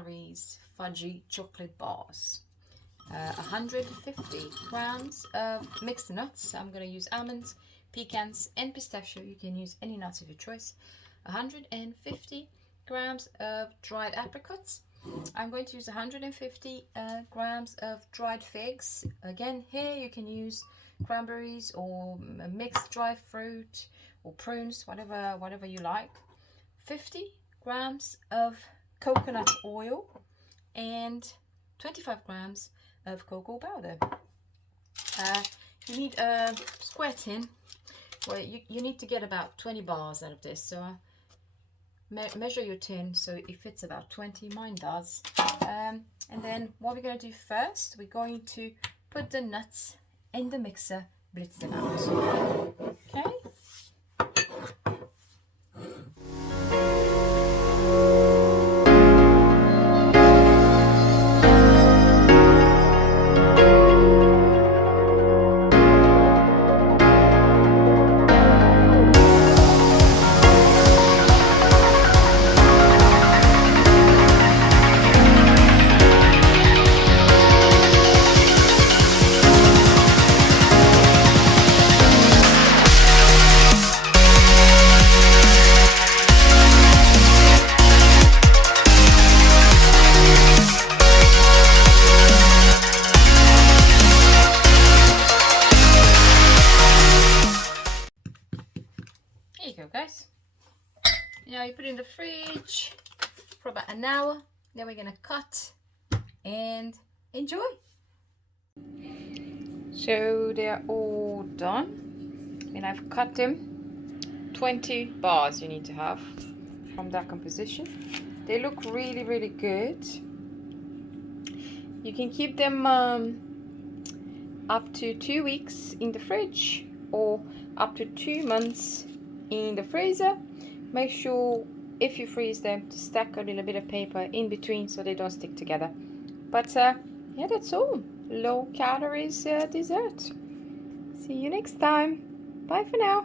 calories fudgy chocolate bars. 150 grams of mixed nuts. I'm going to use almonds, pecans and pistachio. You can use any nuts of your choice. 150 grams of dried apricots. I'm going to use 150 grams of dried figs. Again, here you can use cranberries or mixed dry fruit or prunes, whatever you like. 50 grams of coconut oil and 25 grams of cocoa powder. You need a square tin. Well, you need to get about 20 bars out of this, so measure your tin so it fits about 20. Mine does. And then what we're going to do first, we're going to put the nuts in the mixer, blitz them out. Okay. There you go, guys. Now you put it in the fridge for about an hour. Then we're gonna cut and enjoy. So they're all done, and I've cut them. 20 bars you need to have from that composition. They look really, really good. You can keep them up to 2 weeks in the fridge or up to 2 months in the freezer. Make sure if you freeze them to stack a little bit of paper in between so they don't stick together. But yeah, that's all. Low calories dessert. See you next time. Bye for now.